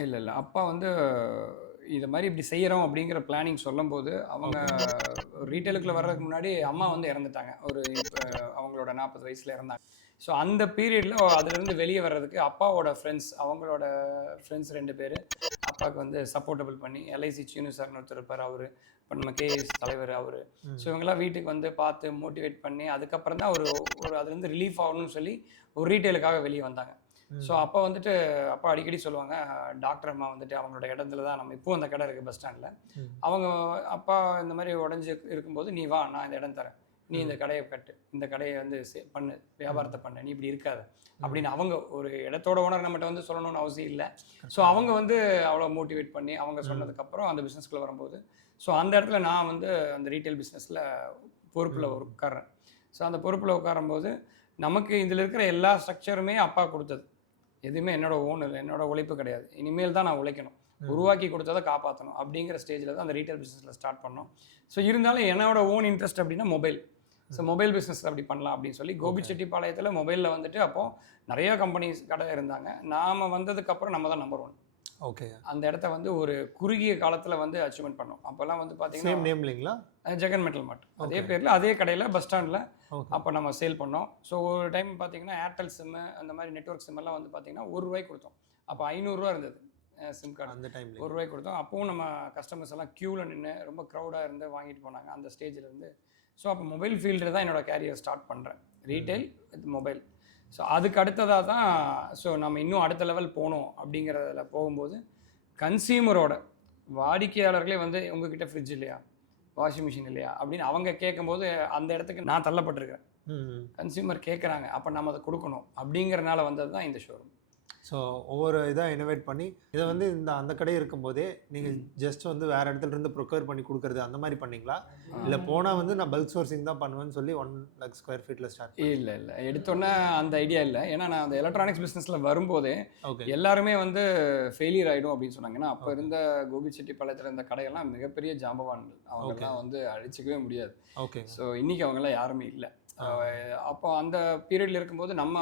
இல்ல. அப்பா வந்து இத மாரி இப்படி செய்றோம் அப்படிங்கிற பிளானிங் சொல்லும்போது, அவங்க ஓகே. ரீட்டெயிலுக்குள்ள வர்றதுக்கு முன்னாடி அம்மா வந்து இறந்துட்டாங்க. ஒரு இப்ப அவங்களோட 40 வயசுல இறந்தாங்க. ஸோ அந்த பீரியட்ல அதிலிருந்து வெளிய வர்றதுக்கு அப்பாவோட ஃப்ரெண்ட்ஸ், அவங்களோட ஃப்ரெண்ட்ஸ் 2 பேரு அப்பாவுக்கு வந்து சப்போர்ட்டபிள் பண்ணி, எல்ஐசி சீனு சார்ன்னு ஒருத்தர் இருப்பாரு அவரு. இப்ப நம்ம கேஎஸ் தலைவர் அவரு. ஸோ ம். இவங்கலாம் வீட்டுக்கு வந்து பார்த்து மோட்டிவேட் பண்ணி, அதுக்கப்புறம் தான் ஒரு ஒரு அதுலருந்து ரிலீஃப் ஆகணும்னு சொல்லி ஒரு ரீட்டெயிலுக்காக வெளிய வந்தாங்க. ஸோ ம். அப்ப வந்துட்டு அப்பா அடிக்கடி சொல்லுவாங்க, டாக்டர் அம்மா வந்துட்டு அவங்களோட இடத்துல தான் நம்ம இப்பவும் அந்த கடை இருக்கு பஸ் ஸ்டாண்ட்ல. ம். அவங்க அப்பா இந்த மாரி உடைஞ்சு இருக்கும்போது, "நீ வா நான் இந்த இடம் தரேன். நீ இந்த ம். கடைய கட்டு. இந்த கடைய வந்து பண்ணு. ம். வியாபாரத்த பண்ணு. நீ இப்படி இருக்காத." ம். அப்படின்னு அவங்க ஒரு இடத்தோட ஓனர் நம்மட்ட வந்து சொல்லணும்னு அவசியம் இல்ல. So correct. அவங்க வந்து அவ்வளோ மோட்டிவேட் பண்ணி, அவங்க ம். சொன்னதுக்கப்புறம் அந்த பிசினஸ்க்குள்ள வரும்போது, ஸோ அந்த இடத்துல நான் வந்து அந்த ரீட்டெயில் பிசினஸ்ல பொறுப்புல ம். உட்கார்றேன். ஸோ அந்த பொறுப்புல உட்காரும்போது, நமக்கு இதுல இருக்கிற எல்லா ஸ்ட்ரக்சருமே அப்பா குடுத்தது. எதுவுமே என்னோட ஓன் இல்ல. என்னோட உழைப்பு கிடையாது. இனிமேல் தான் நான் உழைக்கணும். ம். உருவாக்கி குடுத்தத காப்பாத்தணும். அப்படிங்கிற ஸ்டேஜ்ல தான் அந்த ரீட்டெயில் பிசினஸ்ல ஸ்டார்ட் பண்ணோம். ஸோ இருந்தாலும் என்னோட ஓன் இன்ட்ரெஸ்ட் அப்படின்னா மொபைல். ஸோ ம். மொபைல் பிசினஸ்ல அப்படி பண்ணலாம் அப்படின்னு சொல்லி ஓகே. கோபிச்செட்டிப்பாளையத்தில மொபைல்ல வந்துட்டு அப்போ நெறைய கம்பெனிஸ் கடை இருந்தாங்க. நாம வந்ததுக்கப்புறம் நம்ம தான் நம்பர் 1. ஓகே. அந்த இடத்த வந்து ஒரு குறுகிய காலத்தில வந்து அச்சீவ்மென்ட் பண்ணோம். அப்பலாம் வந்து பார்த்தீங்கன்னா, சேம் நேம் இல்லைங்களா? Jagan metal mart. அதே ஓகே. பேர்ல அதே கடையில பஸ் ஸ்டாண்ட்ல ஓகே. அப்ப நம்ம சேல் பண்ணோம். ஸோ ஒரு டைம் பார்த்தீங்கன்னா, ஏர்டெல் சிம்மு அந்த மாரி நெட்வொர்க் சிம்மெல்லாம் வந்து பார்த்தீங்கன்னா, ரூ. 1 குடுத்தோம். அப்ப ரூ. 500 இருந்தது சிம் கார்டு. அந்த ரூ. டைம்லயே. 1 குடுத்தோம். அப்பவும் நம்ம கஸ்டமர்ஸ் எல்லாம் கியூல நின்னு ரொம்ப க்ரவுடா இருந்து வாங்கிட்டு போனாங்க. அந்த ஸ்டேஜ்ல இருந்து. ஸோ அப்ப மொபைல் ஃபீல்டுல தான் என்னோட கேரியர் ஸ்டார்ட் பண்றேன். ம். Retail with mobile. ஸோ அதுக்கு அடுத்ததா தான் ஸோ நம்ம இன்னும் அடுத்த லெவல் போணும் அப்படிங்கிறதுல போகும்போது, கன்சியூமரோட வாடிக்கையாளர்களே வந்து உங்ககிட்ட ஃப்ரிட்ஜ் இல்லையா? வாஷிங் மிஷின் இல்லையா? அப்படின்னு அவங்க கேட்கும்போது, அந்த இடத்துக்கு நான் தள்ளப்பட்டிருக்கிறேன். ம். கன்சியூமர் கேட்குறாங்க. அப்ப நம்ம அத குடுக்கணும். அப்படிங்கிறனால வந்தது தான் இந்த ஷோரூம். ஸோ ஒவ்வொரு இதா இனோவேட் பண்ணி, இத வந்து அந்த கடை இருக்கும்போதே, நீங்க ஜஸ்ட் வந்து வேற இடத்துல இருந்து ப்ரொக்யூர் பண்ணி குடுக்குறது அந்த மாரி பண்ணீங்களா? இல்ல போனா வந்து நான் பல்க் சோர்சிங் தான் பண்ணுவேன்னு சொல்லி 1,00,000 ஸ்கொயர் ஃபீட்ல ஸ்டார்ட் இல்ல. எடுத்தோனே அந்த ஐடியா இல்ல. ஏன்னா நான் அந்த எலக்ட்ரானிக்ஸ் பிசினஸ்ல வரும்போதே, ஓகே. எல்லாருமே வந்து ஃபெயிலியர் ஆயிடும் அப்படின்னு சொன்னாங்க. ஏன்னா அப்ப ஓகே. இருந்த கோபிச்செட்டிப்பாளையத்துல இருந்த கடையெல்லாம் மிகப்பெரிய ஜாம்பவான்கள். ஓகே. அவங்கலாம் வந்து அடிச்சுக்கவே முடியாது. ஓகேங்க. ஸோ இன்னைக்கு அவங்கலாம் யாருமே இல்ல. ஆ. அப்போ அந்த பீரியட்ல இருக்கும்போது நம்ம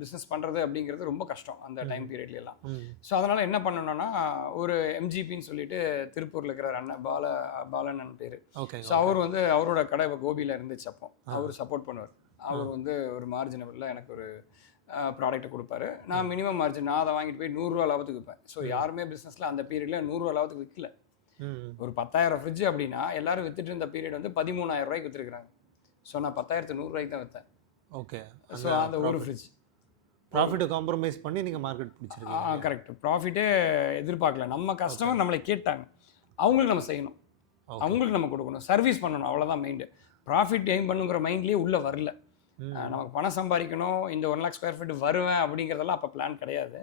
பிசினஸ் பண்றது அப்படிங்கிறது ரொம்ப கஷ்டம். அந்த டைம் ம். பீரியட்லலாம். ம். ஸோ அதனால என்ன பண்ணணும்னா, ஒரு எம்ஜிபின்னு சொல்லிட்டு திருப்பூர்ல இருக்கிற அண்ணன் பாலண்ணன் பேரு. ஓகேங்க. ஸோ அவர் வந்து அவரோட கடை கோபியில இருந்துச்சு அப்போ. ஆ. அவரு சப்போர்ட் பண்ணுவார். ஆ. அவர் வந்து ஒரு மார்ஜினபிள்ல எனக்கு ஒரு ப்ராடக்ட் குடுப்பாரு. நான் மினிமம் மார்ஜின் நான் அத வாங்கிட்டு போய் ரூ. 100 லாபத்துக்கு விப்பேன். ஸோ ம். யாருமே பிசினஸ்ல அந்த பீரியட்ல ரூ. 100 லாபத்துக்கு விக்கல. ம். ஒரு 10,000 ஃப்ரிட்ஜ் அப்படின்னா, எல்லாரும் வித்துட்டு இருந்த பீரியட் வந்து ரூ. 13,000 வித்துருக்காங்க. ஸோ நான் 10,000த்து ரூ. 100 தான் வித்தேன். ஓகே. ஸோ அந்த ஒரு ஃப்ரிட்ஜ். ப்ராஃபிட்ட காம்ப்ரமைஸ் பண்ணி நீங்க மார்க்கெட் பிடிச்சிருக்கீங்க. கரெக்ட். ப்ராஃபிட்டே எதிர்பார்க்கல. நம்ம கஸ்டமர் நம்மள கேட்டாங்க. அவங்களுக்கு நம்ம செய்யணும். ஓகே. அவங்களுக்கு நம்ம குடுக்கணும். சர்வீஸ் பண்ணணும். அவ்வளோதான் மைண்டு. ப்ராஃபிட் எய்ம் பண்ணுங்கிற மைண்ட்லயே உள்ள வரல. ம். நமக்கு பணம் சம்பாதிக்கணும். இந்த 1,00,000 ஸ்கொயர் ஃபீட் வருவேன் அப்படிங்கிறதெல்லாம் அப்ப பிளான் கிடையாது.